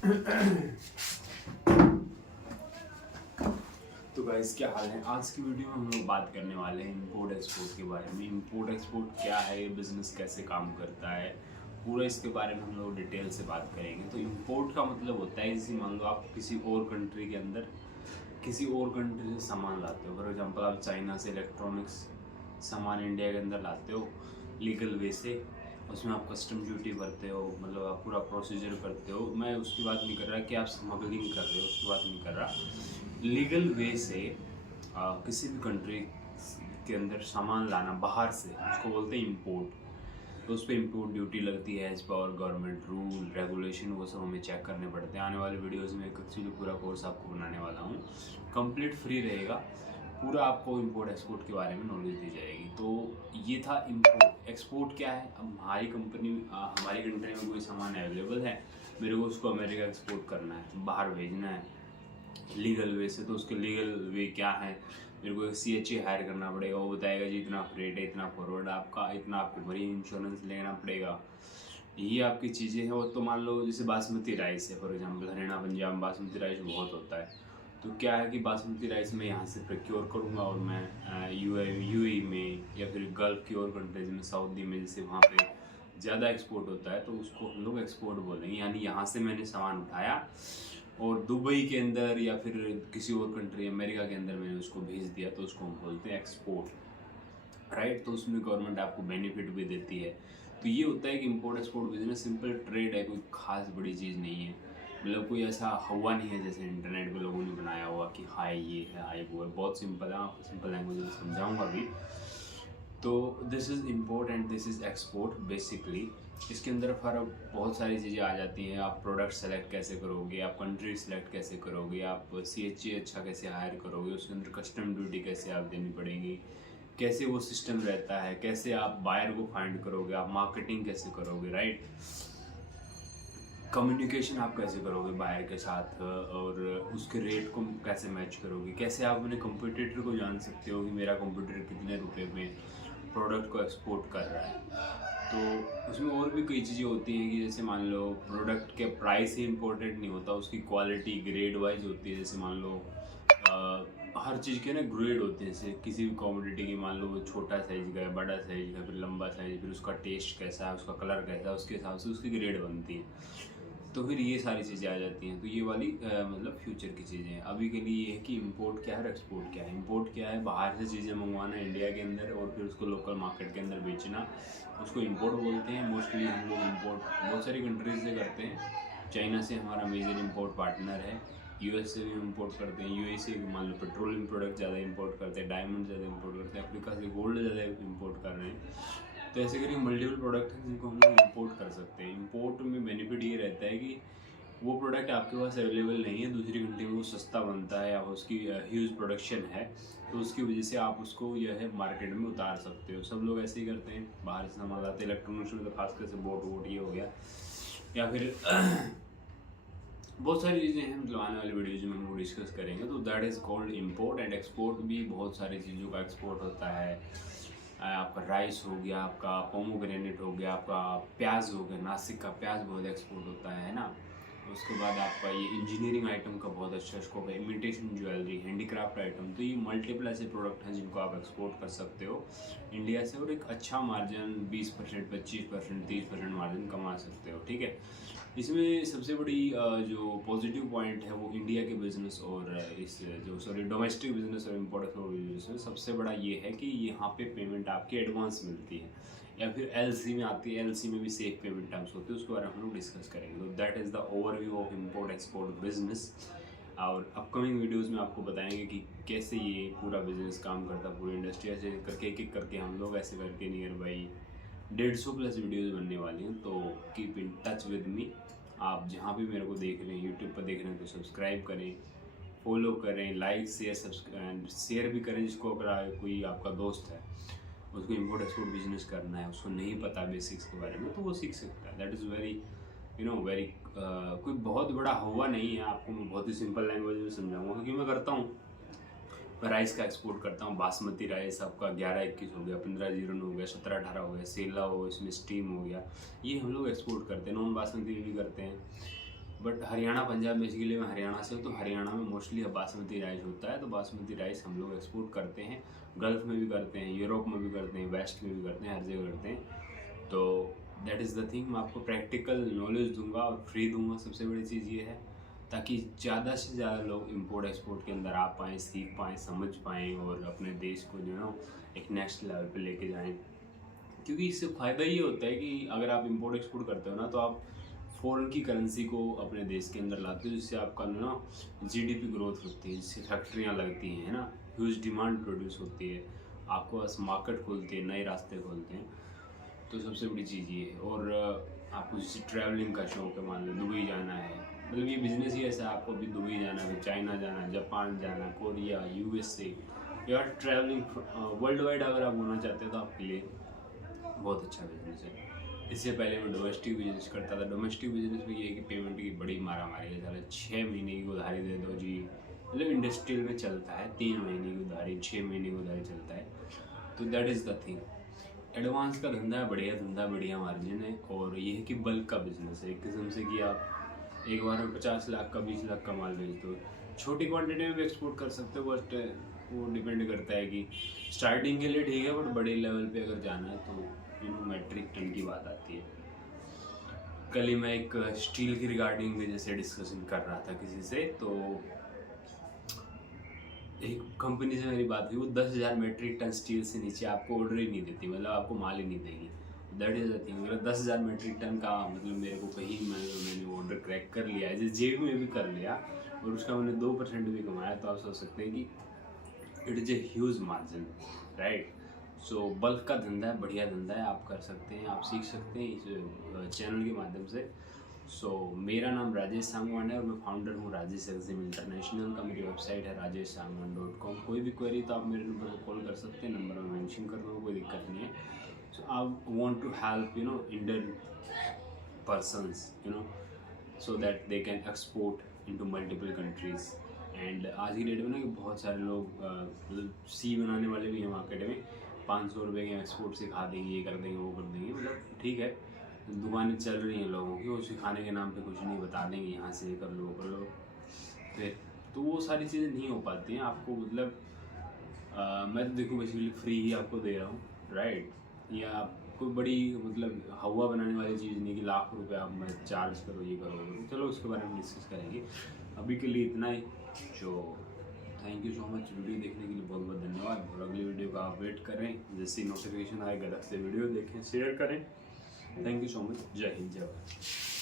तो गाइस क्या हाल है। आज की वीडियो में हम लोग बात करने वाले हैं इंपोर्ट एक्सपोर्ट के बारे में। इंपोर्ट एक्सपोर्ट क्या है, ये बिजनेस कैसे काम करता है, पूरा इसके बारे में हम लोग डिटेल से बात करेंगे। तो इंपोर्ट का मतलब होता है, जैसे मान लो आप किसी और कंट्री के अंदर किसी और कंट्री से सामान लाते हो। फॉर एग्जांपल आप चाइना से इलेक्ट्रॉनिक्स सामान इंडिया के अंदर लाते हो लीगल वे से, उसमें आप कस्टम ड्यूटी भरते हो, मतलब आप पूरा प्रोसीजर करते हो। मैं उसकी बात नहीं कर रहा कि आप स्मगलिंग कर रहे हो, उसकी बात नहीं कर रहा। लीगल वे से किसी भी कंट्री के अंदर सामान लाना बाहर से, उसको बोलते हैं इंपोर्ट। तो उस पर इम्पोर्ट ड्यूटी लगती है as per government rule regulation, वो सब हमें चेक करने पड़ते हैं। आने वाले वीडियोज़ में एक्चुअली पूरा कोर्स आपको बनाने वाला हूँ, कंप्लीट फ्री रहेगा। पूरा आपको इंपोर्ट एक्सपोर्ट के बारे में नॉलेज दी जाएगी। तो ये था इंपोर्ट। एक्सपोर्ट क्या है, अब हमारी कंपनी हमारी कंट्री में कोई सामान अवेलेबल है, मेरे को उसको अमेरिका एक्सपोर्ट करना है, बाहर भेजना है लीगल वे से। तो उसके लीगल वे क्या है, मेरे को CHA हायर करना पड़ेगा। वो बताएगा जी इतना फ्रेट है, इतना फॉरवर्ड आपका, इतना आपको मरीन इंश्योरेंस लेना पड़ेगा, ये आपकी चीज़ें हैं। और तो मान लो जैसे बासमती राइस है, फॉर एग्जांपल हरियाणा पंजाब में बासमती राइस बहुत होता है। तो क्या है कि बासमती राइस मैं यहाँ से प्रोक्योर करूँगा और मैं UAE में या फिर गल्फ की और कंट्रीज में, सऊदी में, जैसे वहाँ पे ज़्यादा एक्सपोर्ट होता है, तो उसको हम लोग एक्सपोर्ट बोलेंगे। यानी यहाँ से मैंने सामान उठाया और दुबई के अंदर या फिर किसी और कंट्री अमेरिका के अंदर मैंने उसको भेज दिया, तो उसको हम बोलते हैं एक्सपोर्ट, राइट। तो उसमें गवर्नमेंट आपको बेनिफिट भी देती है। तो ये होता है कि import export business simple trade है, कोई खास बड़ी चीज़ नहीं है। मतलब कोई ऐसा हवा नहीं है जैसे इंटरनेट पे लोगों ने बनाया हुआ कि हाई ये है हाई वो है। बहुत सिंपल है, आपको सिंपल लैंग्वेज में समझाऊंगा अभी। तो this is import and this is export basically. इसके अंदर फ़र्क बहुत सारी चीज़ें आ जाती हैं। आप प्रोडक्ट सेलेक्ट कैसे करोगे, आप कंट्री सेलेक्ट कैसे करोगे, आप CHA अच्छा कैसे हायर करोगे, उसके अंदर कस्टम ड्यूटी कैसे आप देनी पड़ेगी, कैसे वो सिस्टम रहता है, कैसे आप बायर को फाइंड करोगे, आप मार्केटिंग कैसे करोगे, राइट। कम्युनिकेशन आप कैसे करोगे बायर के साथ, और उसके रेट को कैसे मैच करोगे, कैसे आप अपने कंपटीटर को जान सकते हो कि मेरा कंपटीटर कितने रुपए में प्रोडक्ट को एक्सपोर्ट कर रहा है। तो उसमें और भी कई चीज़ें होती हैं कि जैसे मान लो प्रोडक्ट के प्राइस ही इम्पोर्टेंट नहीं होता, उसकी क्वालिटी ग्रेड वाइज होती है। जैसे मान लो हर चीज़ के ना ग्रेड होते हैं। जैसे किसी भी कॉमोडिटी की मान लो वो छोटा साइज़ का है, बड़ा साइज़ का, फिर लंबा साइज़, फिर उसका टेस्ट कैसा है, उसका कलर कैसा है, उसके हिसाब से उसकी ग्रेड बनती है। तो फिर ये सारी चीज़ें आ जाती हैं। तो ये वाली मतलब फ्यूचर की चीज़ें हैं। अभी के लिए ये है कि इंपोर्ट क्या है और एक्सपोर्ट क्या है। इंपोर्ट क्या है, बाहर से चीज़ें मंगवाना इंडिया के अंदर और फिर उसको लोकल मार्केट के अंदर बेचना, उसको इंपोर्ट बोलते हैं। मोस्टली हम लोग इंपोर्ट बहुत सारी कंट्रीज से करते हैं। चाइना से हमारा मेजर इंपोर्ट पार्टनर है, US से भी इम्पोर्ट करते हैं, UAE से मान लो पेट्रोलियम प्रोडक्ट ज़्यादा इंपोर्ट करते हैं, डायमंड ज़्यादा इंपोर्ट करते हैं, अफ्रीका से गोल्ड ज़्यादा इंपोर्ट कर रहे हैं। तो ऐसे करके मल्टीपल प्रोडक्ट हैं जिनको हम लोग इंपोर्ट कर सकते हैं। इंपोर्ट में बेनिफिट ये रहता है कि वो प्रोडक्ट आपके पास अवेलेबल नहीं है, दूसरी कंट्री में वो सस्ता बनता है या उसकी ह्यूज प्रोडक्शन है, तो उसकी वजह से आप उसको यह है मार्केट में उतार सकते हो। सब लोग ऐसे ही करते हैं, बाहर से सामान लाते हैं। इलेक्ट्रॉनिक्स में तो खासकर से बोट वोट ये हो गया, या फिर बहुत सारी चीज़ें हैं, मतलब आने वाली वीडियोज में हम लोग डिस्कस करेंगे। तो that is called import and export. भी बहुत सारी चीज़ों का एक्सपोर्ट होता है। आपका राइस हो गया, आपका पोमोग्रेनेट हो गया, आपका प्याज हो गया, नासिक का प्याज बहुत एक्सपोर्ट होता है ना। उसके बाद आपका ये इंजीनियरिंग आइटम का बहुत अच्छा स्कोप है, इमिटेशन ज्वेलरी, हैंडीक्राफ्ट आइटम। तो ये मल्टीपल ऐसे प्रोडक्ट हैं जिनको आप एक्सपोर्ट कर सकते हो इंडिया से, और एक अच्छा मार्जिन 20%, 25%, 30% मार्जिन कमा सकते हो, ठीक है। इसमें सबसे बड़ी जो पॉजिटिव पॉइंट है वो इंडिया के बिज़नेस और इस जो डोमेस्टिक बिजनेस और इम्पोर्ट एक्सपोर्ट बिजनेस में सबसे बड़ा ये है कि यहाँ पे पेमेंट आपकी एडवांस मिलती है, या फिर LC में आती है। LC में भी सेफ पेमेंट टर्म्स होते हैं, उसके बारे में हम लोग डिस्कस करेंगे। तो that is the overview of import export business. और अपकमिंग वीडियोस में आपको बताएंगे कि कैसे ये पूरा बिजनेस काम करता है, पूरी इंडस्ट्री ऐसे करके एक एक करके हम लोग ऐसे करके नियर बाई 150+ वीडियोस बनने वाली हैं। तो keep in touch with me. आप जहाँ भी मेरे को देख रहे हैं, यूट्यूब पर देख रहे हैं, तो सब्सक्राइब करें, फॉलो करें, लाइक शेयर सब्सक्राइब शेयर भी करें। जिसको अगर कोई आपका दोस्त है, उसको इम्पोर्ट एक्सपोर्ट बिजनेस करना है, उसको नहीं पता बेसिक्स के बारे में, तो वो सीख सकता है। दैट इज़ वेरी वेरी कोई बहुत बड़ा हुआ नहीं है। आपको मैं बहुत ही सिंपल लैंग्वेज में समझाऊंगा, क्योंकि मैं करता हूँ। मैं राइस का एक्सपोर्ट करता हूँ। बासमती राइस आपका 11-21 हो गया, 15-0 हो गया, 17-18 हो गया, सेला हो, इसमें स्टीम हो गया, ये हम लोग एक्सपोर्ट करते हैं। नॉन बासमती भी करते हैं। बट हरियाणा पंजाब बेसिकली मैं हरियाणा से हूँ, तो हरियाणा में मोस्टली बासमती राइस होता है। तो बासमती राइस हम लोग एक्सपोर्ट करते हैं, गल्फ़ में भी करते हैं, यूरोप में भी करते हैं, वेस्ट में भी करते हैं, हर जगह करते हैं। तो दैट इज़ द थिंग। मैं आपको प्रैक्टिकल नॉलेज दूंगा और फ्री दूंगा। सबसे बड़ी चीज़ ये है ताकि ज़्यादा से ज़्यादा लोग इंपोर्ट एक्सपोर्ट के अंदर आ पाएँ, सीख पाएँ, समझ पाएँ और अपने देश को जो है ना एक नेक्स्ट लेवल पे लेके जाएँ। क्योंकि इससे फ़ायदा ये होता है कि अगर आप इंपोर्ट एक्सपोर्ट करते हो ना, तो आप फ़ॉरेन की करेंसी को अपने देश के अंदर लाते हो, जिससे आपका ना जीडीपी ग्रोथ होती है, जिससे फैक्ट्रियाँ लगती हैं, है ना, ह्यूज डिमांड प्रोड्यूस होती है, आपको पास मार्केट खुलती है, नए रास्ते खुलते हैं। तो सबसे बड़ी चीज़ ये है। और आपको जैसे ट्रैवलिंग का शौक है, मान लो दुबई जाना है, मतलब ये बिजनेस ही ऐसा है, आपको अभी दुबई जाना है, चाइना जाना है, जापान जाना है, कोरिया, यूएसए, या ट्रैवलिंग वर्ल्ड वाइड अगर आप होना चाहते हो तो आपके लिए बहुत अच्छा बिजनेस है। इससे पहले मैं डोमेस्टिक बिजनेस करता था। डोमेस्टिक बिजनेस में ये है कि पेमेंट की बड़ी मारा मारी है, साला 6 महीने की उधारी दे दो जी, मतलब इंडस्ट्रियल में चलता है 3 महीने की उधारी, 6 महीने की उधारी चलता है। तो that is the thing. Advance का धंधा है, बढ़िया धंधा, बढ़िया मार्जिन है। और ये है कि बल्क का बिजनेस है, एक किस्म से कि आप एक बार में 50 लाख का 20 लाख का माल बेच दो। छोटी क्वांटिटी में भी एक्सपोर्ट कर सकते हो, बट वो डिपेंड करता है कि स्टार्टिंग के लिए ठीक है, बट बड़े लेवल पे अगर जाना है तो मैट्रिक टन की बात आती है। कल ही मैं एक स्टील की रिगार्डिंग में जैसे डिस्कशन कर रहा था किसी से, तो एक कंपनी से मेरी बात हुई, वो 10,000 मेट्रिक टन स्टील से नीचे आपको ऑर्डर ही नहीं देती, मतलब आपको माल ही नहीं देगी। That is the thing. मतलब 10,000 मेट्रिक टन का मतलब मेरे को कहीं मैंने ऑर्डर क्रैक कर लिया है, जेबी में भी कर लिया, और उसका मैंने 2% भी कमाया, तो आप सोच सकते हैं कि it is a huge margin, right. So bulk का धंधा है, बढ़िया धंधा है, आप कर सकते हैं, आप सीख सकते हैं इस चैनल के माध्यम से। मेरा नाम राजेश सांगवान है और मैं फाउंडर हूँ राजेश एक्जिम इंटरनेशनल का। मेरी वेबसाइट है rajeshsangwan.com। कोई भी क्वेरी तो आप मेरे नंबर पर कॉल कर सकते हैं, नंबर में मेंशन कर दूँगा, कोई दिक्कत नहीं है। So I want to help Indian persons, so that they can export into multiple countries। And आज की डेट में ना कि बहुत सारे लोग मतलब सी बनाने वाले भी हैं मार्केट में, 500 रुपये के एक्सपोर्ट सिखा देंगे, ये कर देंगे, वो कर देंगे, मतलब ठीक है, दुकानें चल रही हैं लोगों की, वो सिखाने के नाम पे कुछ नहीं बता देंगे, यहाँ से कर लो कर लो, फिर तो वो सारी चीज़ें नहीं हो पाती हैं आपको। मतलब मैं तो देखो बेसिकली फ्री ही आपको दे रहा हूँ, राइट। या कोई बड़ी मतलब हवा बनाने वाली चीज़ नहीं कि लाख रुपए आप मैं चार्ज करो, ये करो, चलो उसके बारे में डिस्कस करेंगे। अभी के लिए इतना ही। जो thank you so much video देखने के लिए, बहुत बहुत धन्यवाद। और अगली वीडियो का आप वेट करें, जैसे नोटिफिकेशन आएगा रख से वीडियो देखें, शेयर करें। Thank you so much. जय हिंद, जय भारत।